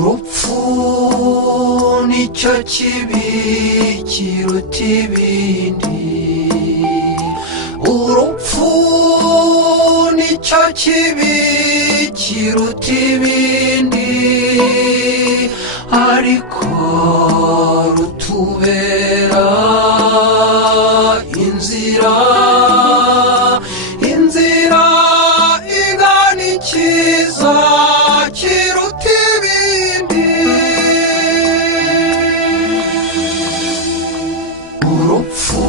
urupfu nicyo kibi kiruta ibindi, urupfu nicyo kibi kiruta ibindi, ariko rutubera inzira igana ikiza kiruta ibindi. Urupfu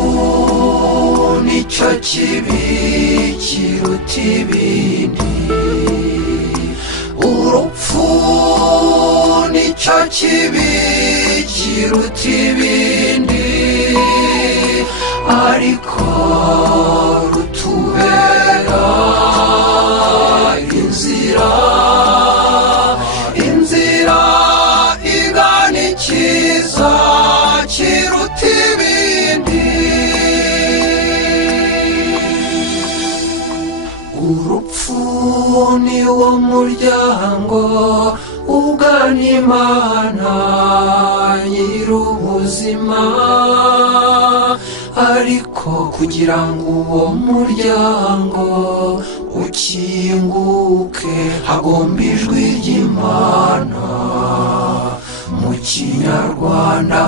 nicyo kibi kiruta ibindi, urupfu nicyo kibi kiruta ibindi, ariko rutubera inzira igana ikiza kiruta ibindi. Urupfu ni wo muryango ugana Imana nyir'ubuzima, ariko kugira ngo uwo muryango ukinguke hagomba ijwi ry'Imana. Mu Kinyarwanda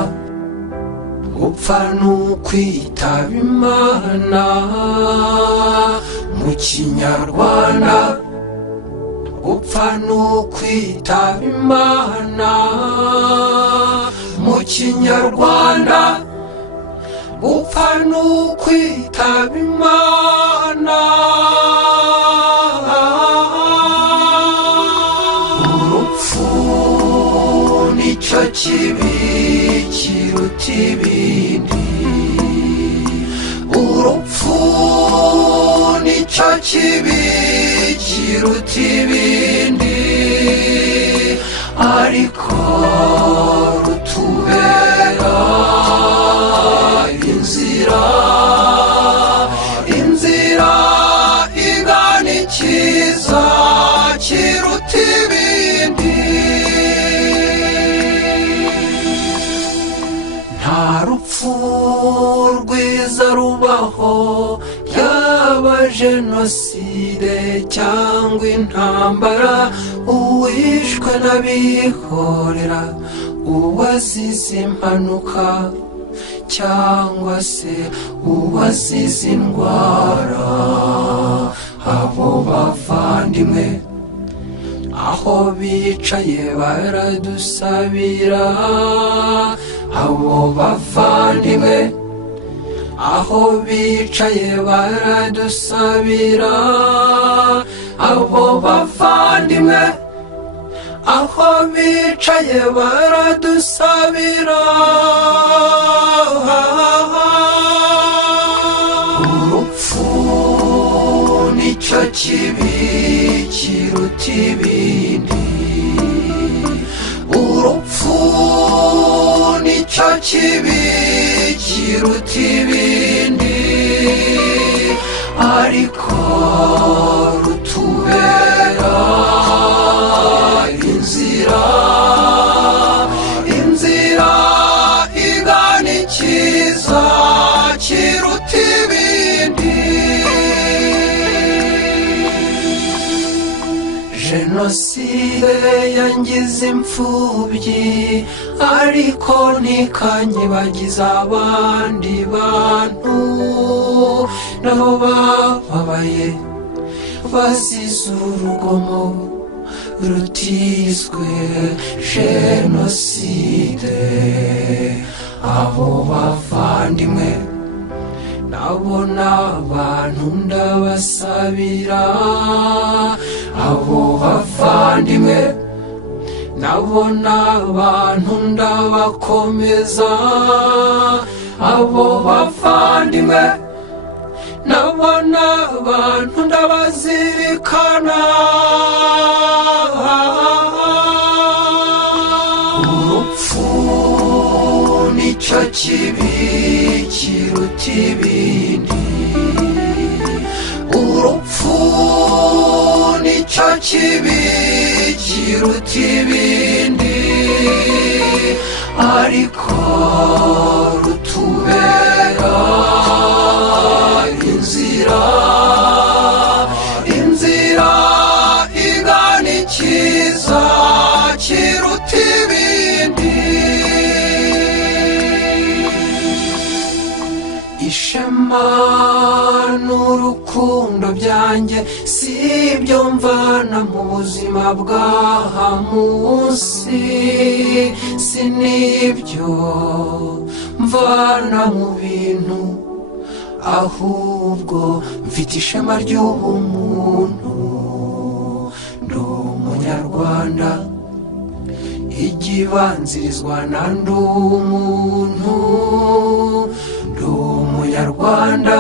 gupfa ni ukwitaba Imana, mu Kinyarwanda gupfa ni ukwitaba Imana, mu Kinyarwanda gupfa ni ukwitaba Imana. Urupfu nicyo kibi kiruta ibindi, urupfu nicyo kibi kiruta ibindi, ariko rutubera inzira igana ikiza kiruta ibindi. Nta rupfu rwiza rubaho, yaba jenoside cyangwa intambara, uwishwe n'abihorera, uwazize impanuka cyangwa se uwazize indwara. Abo bavandimwe aho bicaye baradusabira, abo bavandimwe aho bicaye baradusabira, abo bavandimwe aho bicaye baradusabira. Urupfu nicyo kibi kiruta ibindi, urupfu nicyo kibi kiruta ibindi, ariko rutubera inzira igana ikiza kiruta ibindi. Jenoside yangize imfubyi, ariko ntikanyibagiza abandi bantu nabo bababaye bazize urugomo rutizwe jenoside. Abo bavandimwe nabona abantu ndabasabira, abo bavandimwe nabona abantu ndabakomeza, abo bavandimwe nabona abantu ndabazirikana. Urupfu nicyo kibi kiruta ibindi, urupfu nicyo kibi kiruta ibindi, ariko rutubera inzira, inzira igana icyiza kiruta ibindi. Ishema n'urukundo byanjye si ibyo mvana mu buzima bw'aha munsi, si n'ibyo mvana mu bintu, ahubwo mfite ishema ry'ubumuntu. Ndi umunyarwanda, igibanzirizwa na ndi umuntu. Ndi umunyarwanda,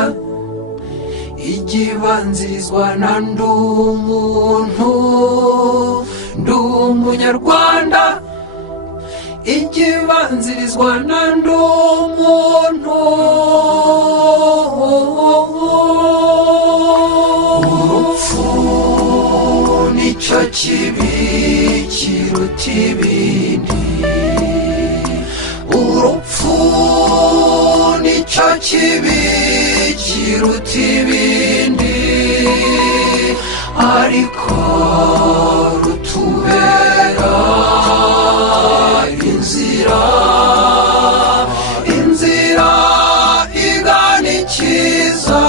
igibanzirizwa na ndi umuntu. Ndi umunyarwanda, igibanzirizwa na ndi umuntu. Urupfu nicyo kibi kiruta ibindi, urupfu nicyo kibi kiruta ibindi, ariko rutubera inzira, inzira igana icyiza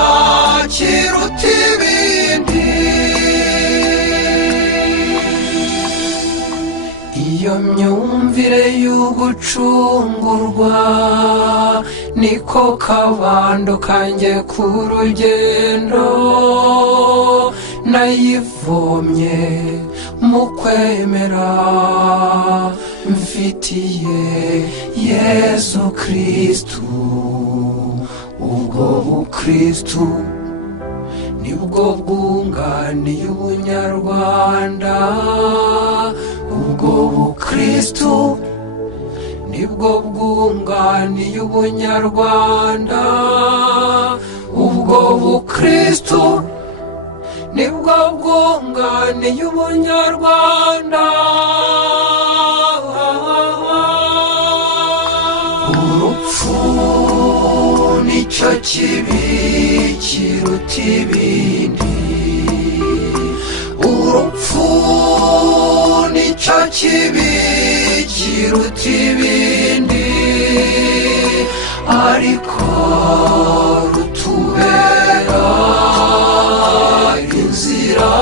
kiruta ibindi. Iyo myumvire y'ugucungurwa niko kabando kanjye ku rugendo, nayivomye mu kwemera mfitiye Yesu Kristu. Ubwo bukristu nibwo bwunganiye ubunyarwanda, ubwo bukristu nibwo bwunganiye ubunyarwanda, ubwo bukristu nibwo bwunganiye ubunyarwanda. Urupfu nicyo kibi kiruta ibindi, urupfu nicyo kibi kiruta ibindi, ariko rutubera inzira,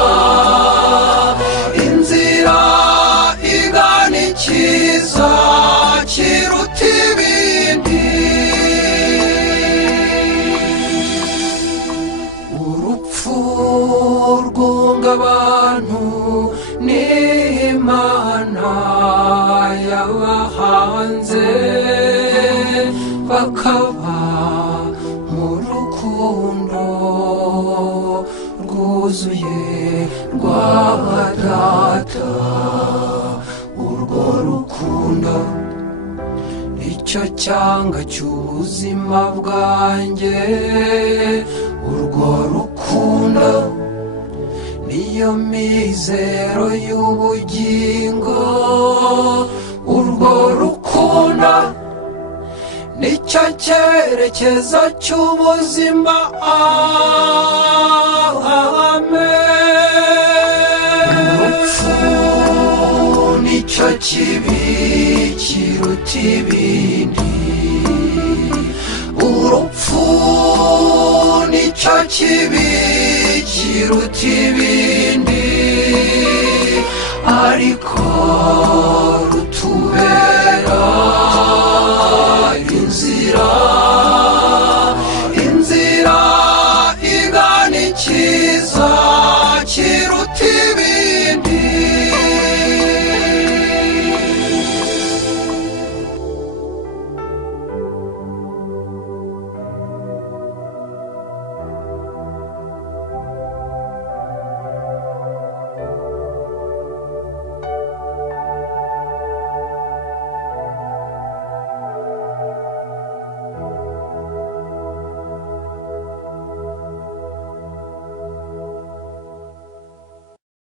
inzira igana icyiza kiruta ibindi. Urupfu rwunga abantu n'Imana yabahanze, bakaba mu rukundo rwuzuye rwa Data. Urwo rukundo nicyo cyanga cy'ubuzima bwanjye, urwo rukundo niyo mizero y'ubugingo, urwo rukundo nicyo cyerekezo cy'ubuzima. Amen. Urupfu nicyo kibi kiruta ibindi, urupfu nicyo kibi kiruta ibindi, ariko